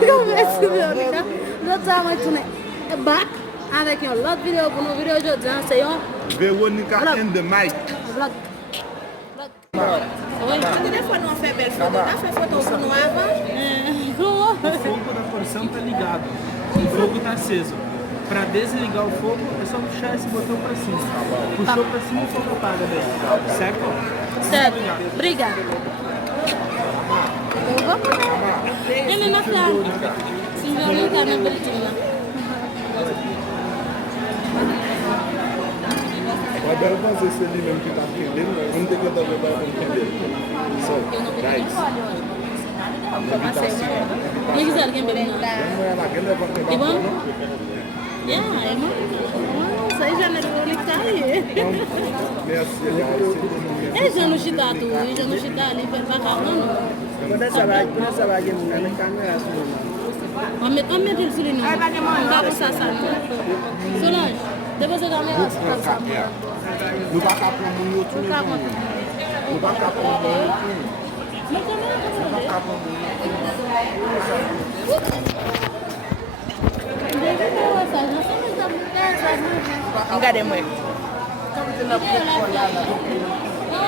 Merci, Véronica. L'autre ça, moi, tourner back avec une autre vidéo pour nos vidéos aujourd'hui. C'est un Véronica and the mic. vlog. Quantas fois não fez bem foto? Não fez foto com no Ava? O fogo da porção tá ligado. O fogo tá aceso. Para desligar o fogo, é só puxar esse botão para cima. Puxou para cima, o fogo apaga daí. Certo? Certo. Obrigada. Eu vou comer. Ele não tá. Sim, eu não tá na beleza. Mas eu vou fazer esse ali mesmo que tá entendendo, mas vamos ter que dar levar para entender. So, guys. Ni quiser alguém beber não. Vamos lá, quem leva para É bom? É bom. Sai já não vou ligar aí. É já no chitado, já no chitado ali para baixar não. Quando essa vaga na câmera Ame dil sulino. Enggak usah sana. Solange, depois eu também acho que tá. Não vai cá para o outro. Não vai cá para o outro. Mas também não vai cá para o Enggak deh, Mek.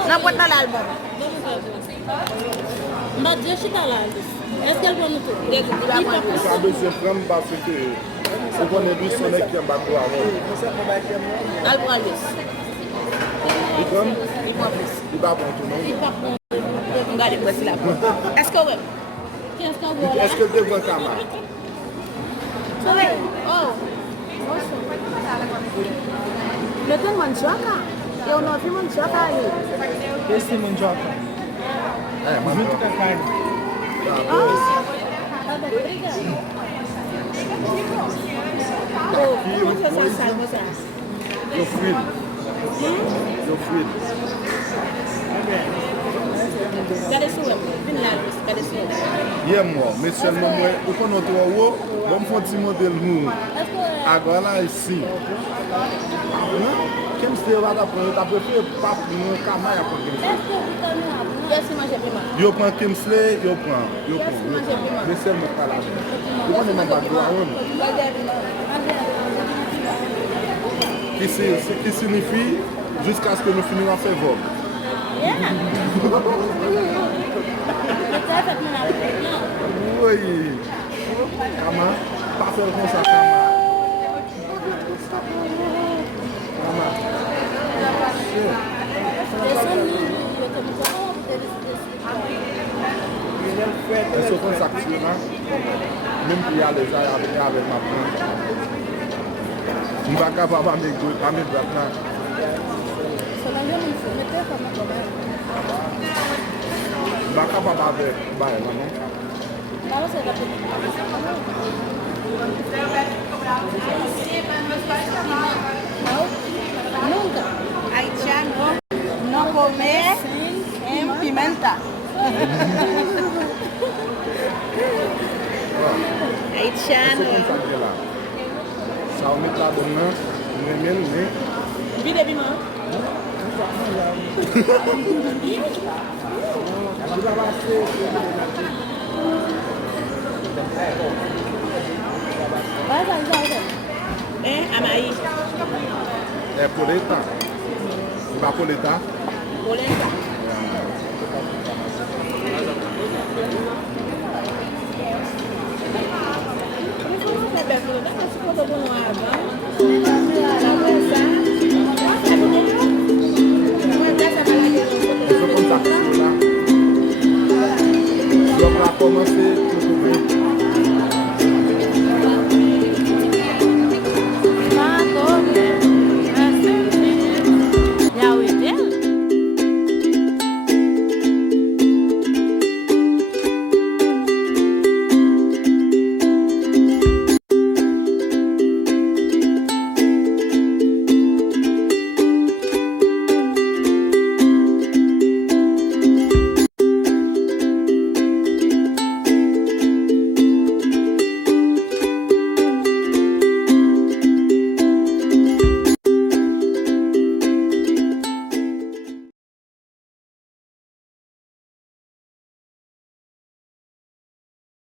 Nak buat album. Mas deixa eu lá. Est-ce qu'elle va nous tourner? Ça doit se prendre parce que c'est qu'on est tous sonnés qui ont battu avant. Album Alice. Il prend? Il va prendre tout le monde. Enggak deh, buat silap. Est-ce que ouais? Qu'est-ce qu'on voit? Est-ce que tu vois ça, Marc? Oh. Eu tenho mandioca? Eu não vi mandioca aí. Esse mandioca, junto com a carne. Como você sabe mostrar? Eu fui. Cadê sua? Vinagre, cadê sua? Hier, moi, mais seulement moi, au fond, notre haut, vamos fazer modelo nu. Agora sim. Quem se vai dar para eu prefiro papo no camarada porque Esse mais é prima. eu prends Kimsley, eu prends. Mais seulement para lá. Eu vou não bater lá onde. Que signifie jusqu'à ce que nous finissons à faire vol. Oui. Comment? Pas faire comme ça, Elles se font s'actionner, même qu'il y a les gens avec ma plante. Je ne suis pas capable de mettre la plante. Je ne suis pas capable de mettre Nunca. Haitiano não comer em pimenta. Haitiano. Ça, on met là-dedans, on met le Vide bima. Vai fazer. Amaí. É polenta? Vai polenta? Polenta. Elles se font s'actionner là. Donc, on va commencer.